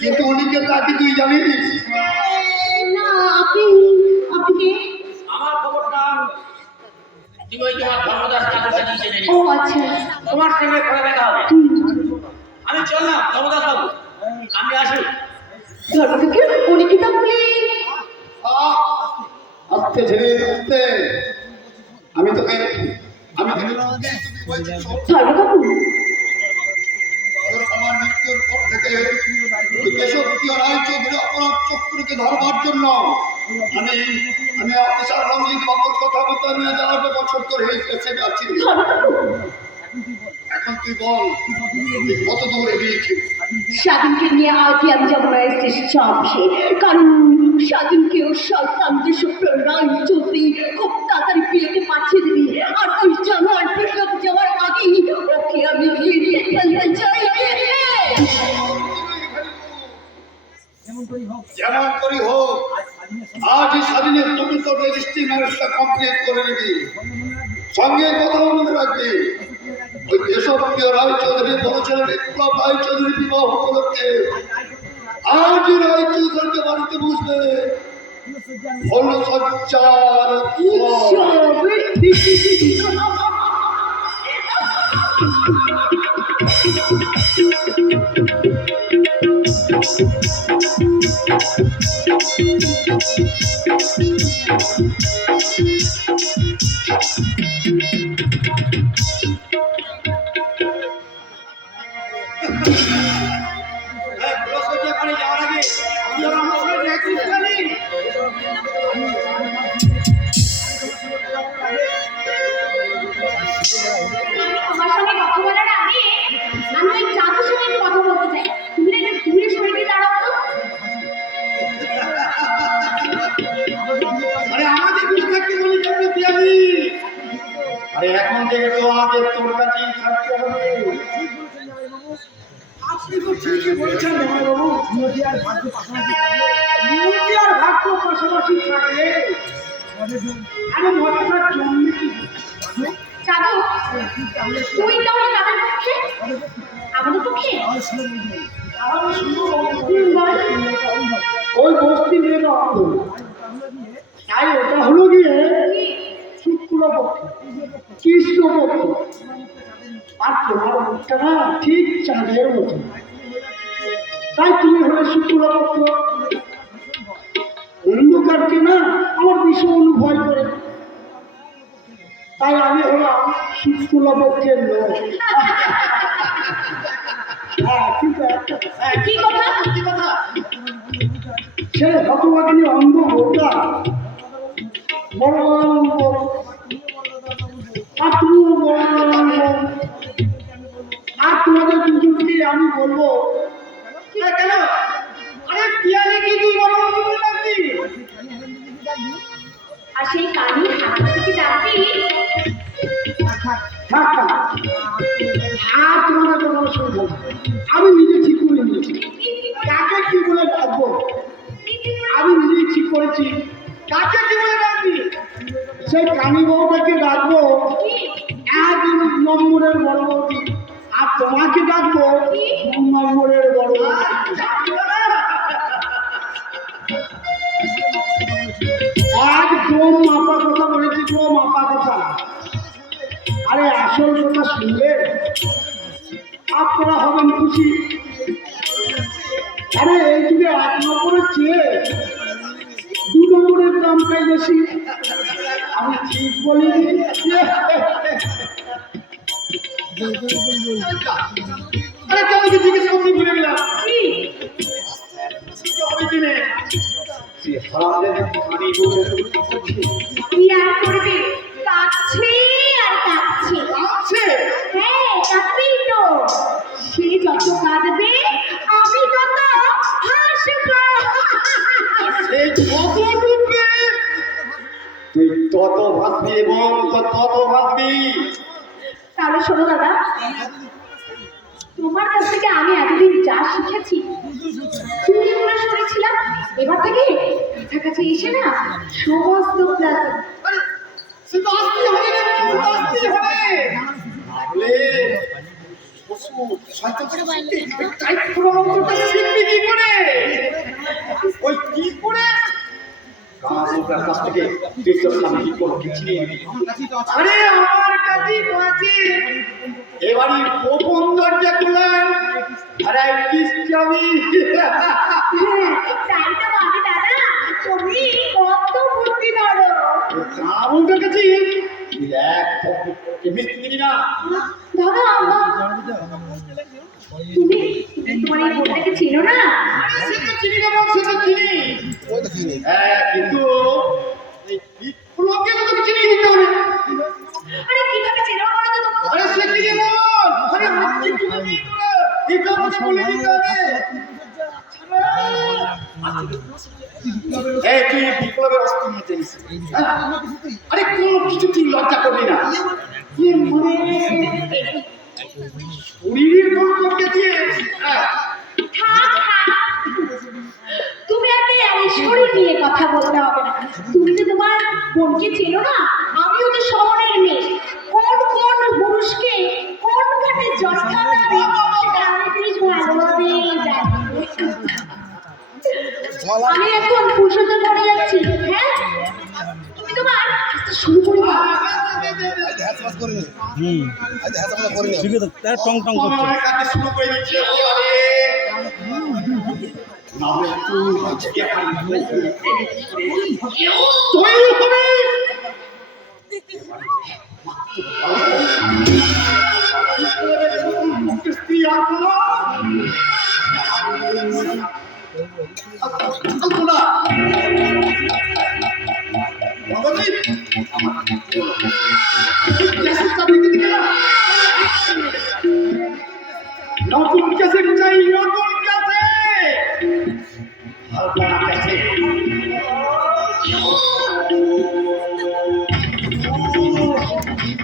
কিন্তু উনিকে তাকে তুই জানিস না? আপনি আপনি আমার খবরটা তুমি ওই তোমার ধর্মদাস কাকুর কাছে জেনে নিও। ও আচ্ছা, তোমার সঙ্গে পরে দেখা হবে। আমি চললাম ধর্মদাস বাবু, আমি আসি। ধর্মকে উনি কি তাহলে? আস্তে ছেড়ে আস্তে। আমি তোকে ধর্মকাকু আমার মৃত্যুর পর থেকে কেশবপ্রিয় রায়চৌধুরী অপরাধ চক্রকে ধরবার জন্য আমি অফিসার রঞ্জিত বাবুর কথা মতো নিয়ে যাওয়ার বছর ধরে এসে যাচ্ছি। এখন তুই বল কত দূর এগিয়েছিস? স্বাধীনকে নিয়ে আজই আমি যাবো না স্টেশন অফিসে, কারণ স্বাধীনকেও সন্তান দেশপ্রিয় রায়চৌধুরী খুব তাড়াতাড়ি বিয়েতে পাঠিয়ে দিবি। আর ওই জানোয়ার বিপ্লব যাওয়ার আগেই ওকে আমি গিয়ে ফেলতে চাই। যেমন করি হোক আজই স্বাধীনের চতুর্থ রেজিস্ট্রি ম্যারেজটা কমপ্লিট করে নিবি। সঙ্গে কথা মনে রাখবি, ওই কেশবপ্রিয় রায়চৌধুরী বড় ছেলে বিপ্লব রায়চৌধুরী বিবাহ উপলক্ষে আজই রায়চৌধুরীকে বাড়িতে বসবে হল সজ্জার আমার সঙ্গে কথা বলার আগে আমি ওই জাদুর সঙ্গে একটু কথা বলতে চাই। তুমি না একটু দূরে সরে গিয়ে দাঁড়াও তো। আরে আমাদের দূরে থাকতে বলি কেন পিয়ালি? আরে এখন থেকে তো আমাদের তোর কাছেই থাকতে হবে। আপনি তো ঠিকই বলেছেন জামাইবাবু, নদী আর ভাগ্য পাশাপাশি থাকে। আরে মজাটা জন্মে কি জাদু তুই তাহলে তাদের পক্ষে আমাদের পক্ষে ওই বস্তি নিয়ে তো আন্দোলন, তাই ওটা হলো গিয়ে শুক্লপক্ষে কৃষ্ণপক্ষে। আর তোমার মুখটা না ঠিক চাঁদের মতো, তাই তুমি হলে শুক্লপক্ষ। অন্ধকারকে না আমার ভীষণ ভয় করে, তাই আমি হলাম শুক্লপক্ষের লোক। হ্যাঁ, কিন্তু একটা কি কথা? সে হতভাগিনী অন্ধ বোকা বড় অন্ধ, আর তুমিও বড় অন্ধ। আর তোমাদের দুজনকে আমি বলবো কেন? আরে পিয়ালি কি তুই বড় অন্ধ বলে ডাকবি? আর সেই কানি হাত থেকে ডাকবি। থাক থাক, আর তোমাদের কোনো অসুবিধা নেই। আমি নিজে ঠিক করে নিয়েছি কাকে কি বলে ডাকবো। আমি নিজেই ঠিক করেছি কাকে কি বলে ডাকবি। সেই কানি বউটাকে ডাকবো 1 নম্বরের বড় বৌদি, আর তোমাকে ডাকবো 2 নম্বরের বড় বৌদি। একদম মাপা কথা বলেছি গো, মাপা কথা। আরে আসল কথা শুনলে আপনারা হবেন খুশি। আরে এই যুগে 1 নম্বরের চেয়ে 2 নম্বরের দামটাই বেশি। আমি ঠিক বলিনি? আরে তোমাকে জিজ্ঞেস করতে ভুলে গেলাম। কি আর করবে, কাঁদছে আর কাঁদছে। হ্যাঁ, কাঁদবেই তো। সে যত কাঁদবে আমি তত হাসবো। এই কত ডুববে, তুই তত ভাসবি এবং তত ভাসবি। তাহলে শোনো দাদা, তোমার কাছ থেকে আমি এতদিন যা শিখেছি তুমি আমরা শুনেছিলাম, এবার থেকে কাছাকাছি এসে না সমস্ত ক্লাস সে তো আসতেই হবে রে, আসতেই হবে। তাহলে পশু শয়তান থেকে শিখতে টাইট পুরো মন্ত্রটা শিখবি কি করে? ওই কি করে কাজের কাছ থেকে তুই তোর স্বামী কি করো কিছু নেই। আরে আমার কাছেই তো আছে। এবারে গোপন দরজা খুলেন, আরে কিস চাবি। তাই তো ভাবি দাদা, তুমি কত বুদ্ধি ধরো। কাবুলটা কাছে দেখ মিস্ত্রি না দাদা তুমি তোমার এই বোনটাকে চিনো না? সে তো চিনি না, সে তো চিনি। হ্যাঁ, কিন্তু এই বিপ্লবকে তো তোকে চিনি দিতে হবে। আরে কিভাবে চিনো বলো তো তুমি? আরে সে কি রে মন, আরে হাত কি তুমি এটা আমাকে বলে দিতে হবে। এই তুই বিপ্লবের অস্ত্র নিয়ে যাইস। আরে কোন কিছু তুই লজ্জা করবি না। কি মানে শরীরের কোন করতে দিয়ে থাক, থাক। তুমি আগে শরীর নিয়ে কথা বলতে হবে না। তুমি যে তোমার বোনকে চেনো না, আমিও তো শহরের মেয়ে। কোন কোন পুরুষকে কোন ঘাটে জল খাওয়াতে হবে সেটা আমি বেশ ভালোভাবেই জানি। আমি এখন পুরুষোত্তম করে যাচ্ছি। হ্যাঁ, তুমি তোমার কাজটা শুরু করে দাও। ঠিক আছে তার টং টং করছে আমার কাছে শুরু করে দিচ্ছে। আরে না হলে তুই আজকে তুই হবে কিস্তি আপনা আপনা বাবাজি নতুন ক্যাসেট চাই, নতুন ক্যাসেট। আপনার কাছে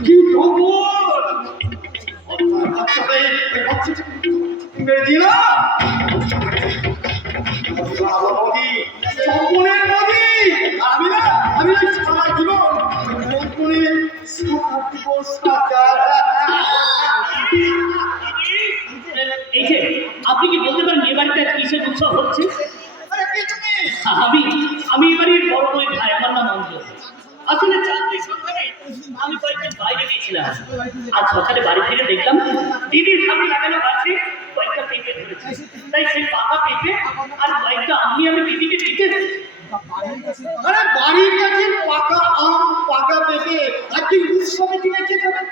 কি খবর? মেরে দিল সম্পূর্ণের মোদি। আমি না সারা জীবন সম্পূর্ণের এই যে আপনি কি বলতে পারেন এ বাড়িতে কিসের উৎসব হচ্ছে? আমি এবারের বড় বড় ভাই, আমার নাম অঞ্জন। আসলে চাকরি সন্ধানে আমি কয়েকদিন বাইরে গিয়েছিলাম। আজ সকালে বাড়ি থেকে দেখলাম দিদির সামনে লাগানো গাছে কয়েকটা পেঁপে ধরেছে। তাই সেই পাকা পেঁপে আর কয়েকটা আমি দিদিকে দিতে। আরে বাড়ির কাছে পাকা আম, পাকা পেঁপে, আর কি উৎসবে দিনে কে খাবে?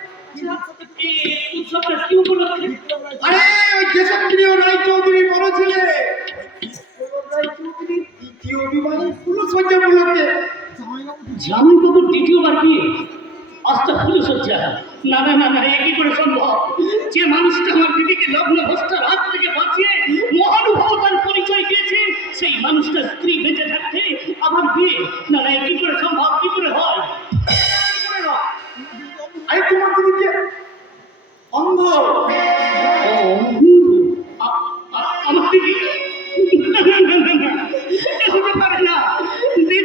উৎসবটা কি উপলক্ষে? আরে ওই কেশবপ্রিয় রায় চৌধুরী বড় ছেলে রায় চৌধুরীর দ্বিতীয় বিবাহে ফুলসজ্জা উপলক্ষে। জামাইবাবুর দ্বিতীয়বার বিয়ে? আস্তা ফুলসজ্জা? না না না না, এ কি করে সম্ভব? যে মানুষটা আমার দিদিকে লগ্ন ভ্রষ্টার হাত থেকে বাঁচিয়ে মহানুভবতার পরিচয় দিয়েছে, সেই মানুষটা স্ত্রী বেঁচে থাকতে আবার বিয়ে? না না, এ কি করে সম্ভব, কি করে হয়? আরে তোমার দিদিকে অন্ধ। আমার দিদি? না না না না না, এ হতে পারে না। দিদি,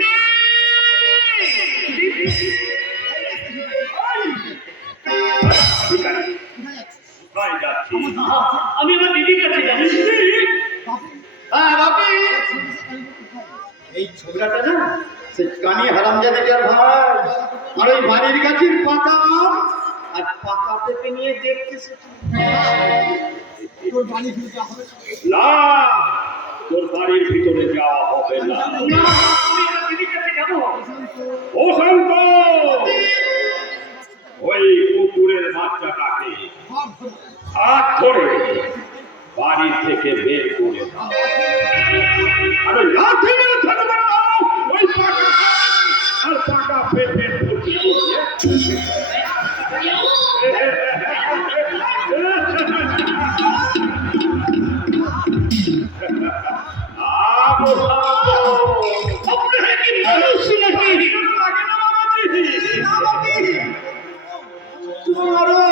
দিদি আমি আমার দিদির কাছে যাবো। হ্যাঁ বাপি, এই ছোকরাটা না সে কানি হারামজাদিটার ভাই, আর ওই বাড়ির গাছের পাকা আম আর পাকা পেঁপে নিয়ে দেখতেছে। তোর বাড়ি ফিরে যাওয়া হবে না, তোর বাড়ির ভিতরে যাওয়া হবে না। না, আমি আমার দিদির কাছে যাবো। ও শান্ত, ওই কুকুরের বাচ্চাটাকে হাত ধরে বাড়ি থেকে বের করে দাও। আর ওই লাঠি মেরে ধরে দাও, ওই পাকা আর পাকা পেটে আপনারা কি মানুষ নাকি? তোমারও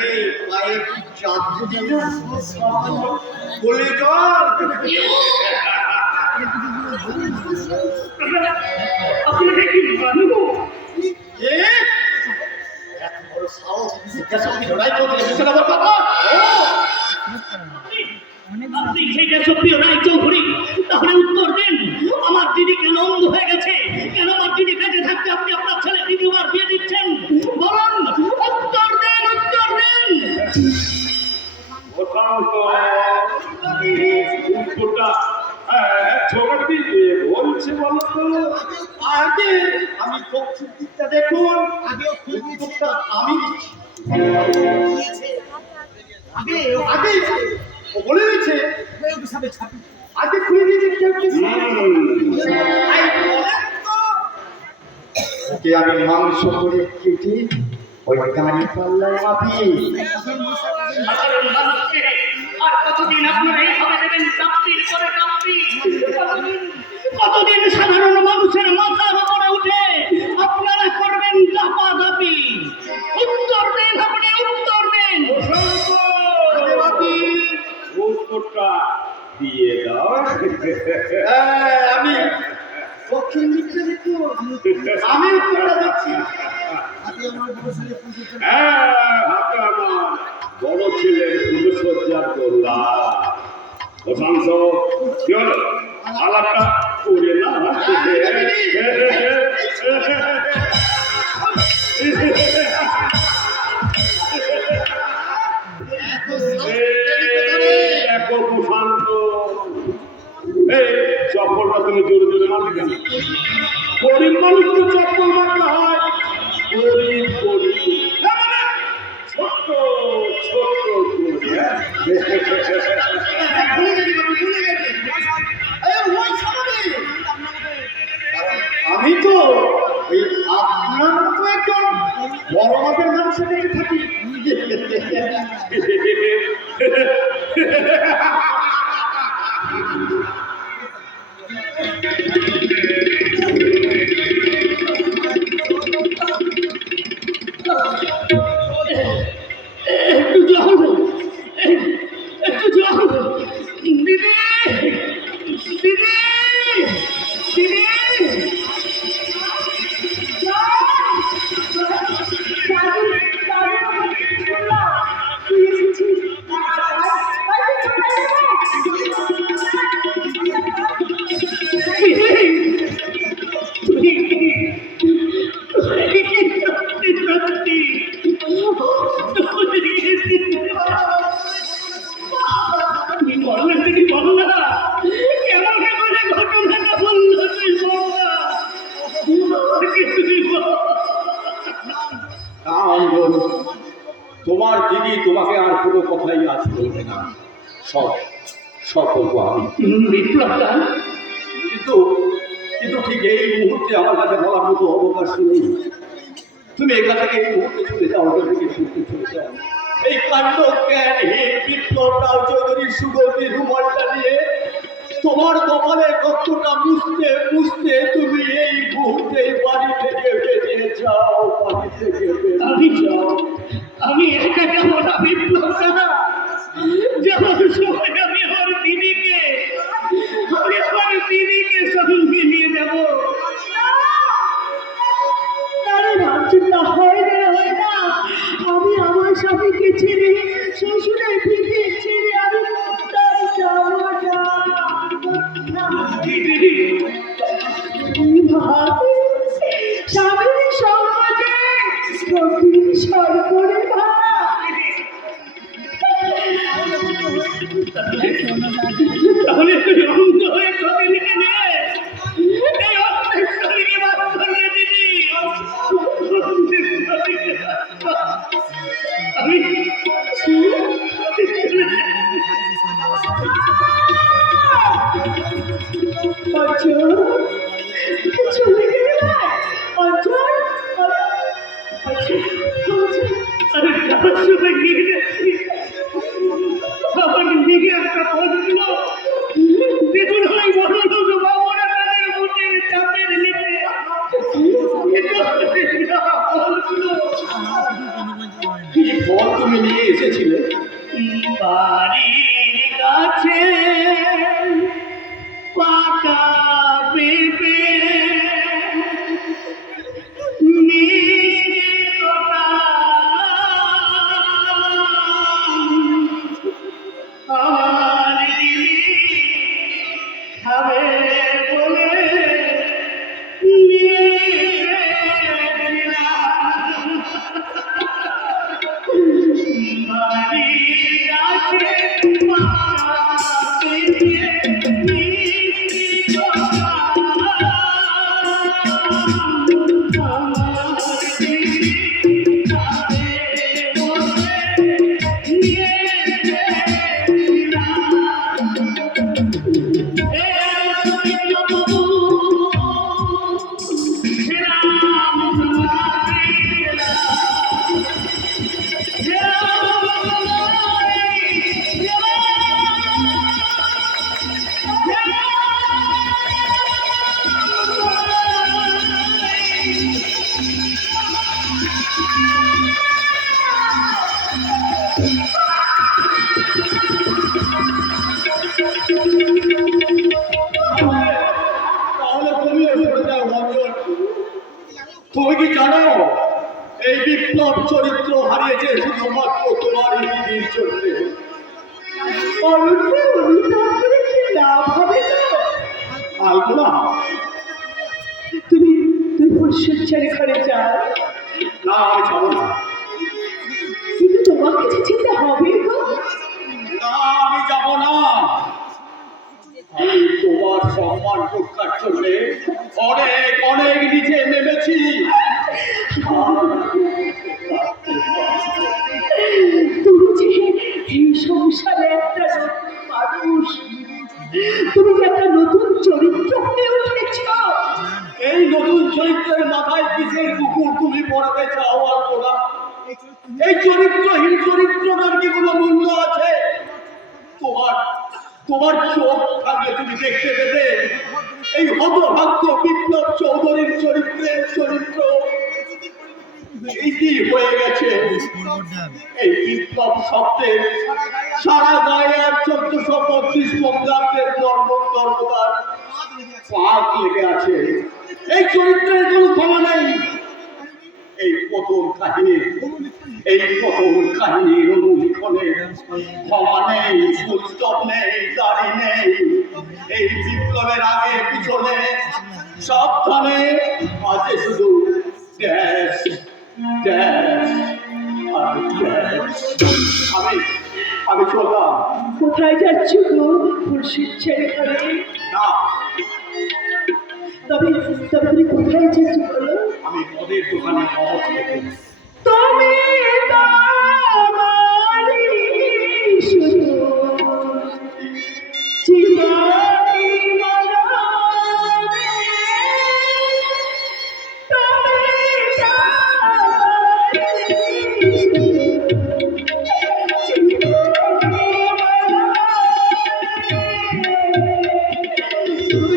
এই পায়ে কি চাপ দিবে না? বলে চল। আপনারা কি মানুষ? এ এত বড় সাহস, জিজ্ঞাসা কি লড়াই করতে এসেছেন আমার বাবা? আপনি সেইটা সুপ্রিয় রায় চৌধুরী, তাহলে উত্তর দিন, আমার দিদি কেন অন্ধ হয়ে গেছে? কেন আমার দিদি বেঁচে থাকতে আপনি আপনার ছেলে দ্বিতীয়বার বিয়ে দিচ্ছেন? বলুন, উত্তর দেন, উত্তর দেন। ছোটটি বলছে বলো তো। আগে আমি দক্ষিণ দিকটা দেখুন, আগে উত্তরটা আমি দিচ্ছি। আগে আগে ও বলে দিয়েছে আগে খুলে দিয়েছে কেউ কি আই বলেন তো। ওকে আমি মাংস করে কেটে ওই গাড়ি পাল্লায় মাপি। সাধারণ মানুষকে আর কতদিন আপনারা এইভাবে দেবেন চাকরির করে চাকরি? কতদিন সাধারণ মানুষের মাথার উপরে উঠে আপনারা করবেন দাপাদাপি? উত্তর দেন, আপনি উত্তর দেন। উত্তরটা দিয়ে দাও। আমি দক্ষিণ দিকটা দেখুন, আমি উত্তরটা দিচ্ছি। হ্যাঁ, হাতে আমার বড় ছেলের ফুলসজ্জার করলা। প্রশান্ত কি হলো? আলাপটা করে না। দেখো প্রশান্ত, এই চপ্পলটা তুমি জোরে জোরে মারবে কেন? গরিব মানুষকে চপ্পল মারতে হয়। গরিব গরিব ছোট্ট ছোট্ট গরিব, হ্যাঁ? ভুলে গেছি বাবু, ভুলে গেছি। ওই সামনে আমি তো ওই আপনার মতো একজন বড় মাপের মানুষের কাছে থাকি। একটু জল, একটু জল। দিদি, দিদি, দিদি। তোমার দিদি তোমাকে আর কোনো কথাই আজ বলবে না, সব সব বলবো আমি। বিপ্লবটা কিন্তু কিন্তু ঠিক এই মুহূর্তে আমার কাছে বলার মতো অবকাশ নেই। তুমি এখান থেকে এই মুহূর্তে চলে যাও, ওখান থেকে শুনতে চলে যাও। এই কাণ্ড জ্ঞানহীন বিপ্লব রায় চৌধুরীর সুগন্ধি রুমালটা নিয়ে তোমার কপালে রক্তটা মুছতে মুছতে তুমি এই মুহূর্তে বাড়ি থেকে বেরিয়ে যাও, বাড়ি থেকে বেরিয়ে যাও। আমি একা যাবো না বিপ্লবটা, যাওয়ার সময় আমি আমার দিদিকে সঙ্গে নিয়ে যাবো। আরে ভাবছি না, হয় না, হয় না। আমি আমার স্বামীকে ছেড়ে শ্বশুর কঠিন সর্বরে ভাড়া তাহলে তুই অন্ধ হয়ে চোখে লিখে নে এই অর্থেশ্বরীকে বাদ করবে দিদি আমি অর্জুন চলে গেলে অর্জুন আমি যাওয়ার সময় গিয়ে গেছি আমার দিকে একটা বন্ধু দেখুন ওই বড় লোক বাবুরা তাদের বুটের চাপের নিচে কি ফল তুমি নিয়ে এসেছিলে? বাড়ির কাছে পাকা পেঁপে মিষ্টি কথা আমার দিদি খাবে বলে নিয়ে এসেছিলাম। বাড়ির কাছে পাকা পেঁপে মিষ্টি কথা আমার দিদি খাবে বলে নিয়ে এসেছিলাম। তাহলে তুমি সরে যাও রঞ্জন। তুমি কি জানো এই বিপ্লব চরিত্র হারিয়েছে শুধুমাত্র তোমার এই দিদির জন্য? অরণ্যে অনুতাপ করে কি লাভ হবে না? আলপনা, তুমি ফুলসজ্জার ঘরে যাও না আমি যাবো না। কিন্তু তোমাকে যে যেতে হবে গো। না আমি যাব না। আমি তোমার সম্মান রক্ষার জন্য অনেক অনেক নিচে নেমেছি। তুমি যে এই সংসারে একটা নতুন মানুষ, তুমি যে একটা নতুন চরিত্র হয়ে উঠেছ। এই নতুন চরিত্রের মাথায় কিসের কুকুর তুমি পড়াতে চাও আলপনা? এই চরিত্রহীন চরিত্রটার কি কোনো মূল্য আছে? তোমার তোমার চোখ থাকলে তুমি দেখতে পেতে এই হতভাগ্য বিপ্লব চৌধুরীর চরিত্র এই কি হয়ে গেছে। এই বিপ্লব শব্দের সারা গায়ে আর 1432 বঙ্গাব্দের ধর্মদার পাক লেগে আছে। এই চরিত্রের কোনো ক্ষমা নেই। এই প্রথম কাহিনীর অনুলিখনে ক্ষমা নেই, ফুল স্টপ নেই, দাড়ি নেই। এই বিপ্লবের আগে পিছনে সাবধানে আছে শুধু ড্যাশ ড্যাশ আর ড্যাশ। আমি চললাম। কোথায় যাচ্ছ গো ফুলসজ্জার ঘরে? না, তবে তুমি কোথায় যাচ্ছ বলো? আমি মদের দোকানে মদ খেতে। তুমি আমারই শুধু জীবনী মরণে, তুমি আমারই শুধু জীবনী মরণে, তুমি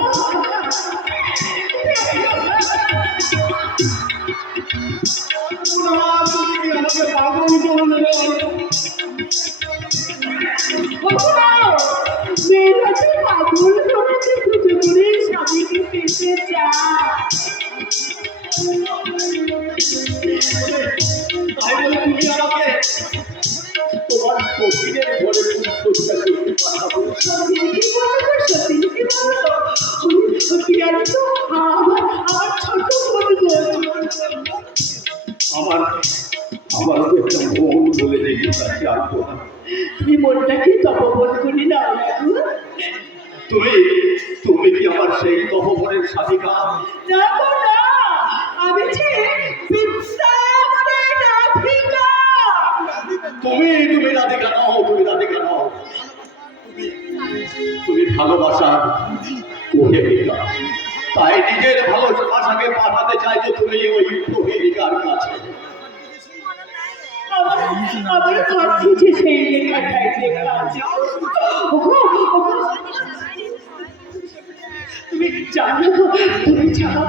আমাকে আমার ছোট বোন আমার আমার তো একটা মন বলে দেখে তাকে আর তো না। তুমি মনটাকে তপবন করি না তুমি তুমি কি আমার সেই তহবনের সাধিকা? না গো না, আমি যে বৃন্দাবনের রাধিকা। তুমি রাধিকা নও, তুমি রাধিকা নও, তুমি ভালোবাসার প্রহেলিকা। তাই নিজের ভালোবাসাকে পাঠাতে চাইছো তুমি ওই প্রহেলিকার কাছে। আমার ঘর থেকে সেই লেখাটাই লেখা আছে। ওগো, তুমি জানো, তুমি জানো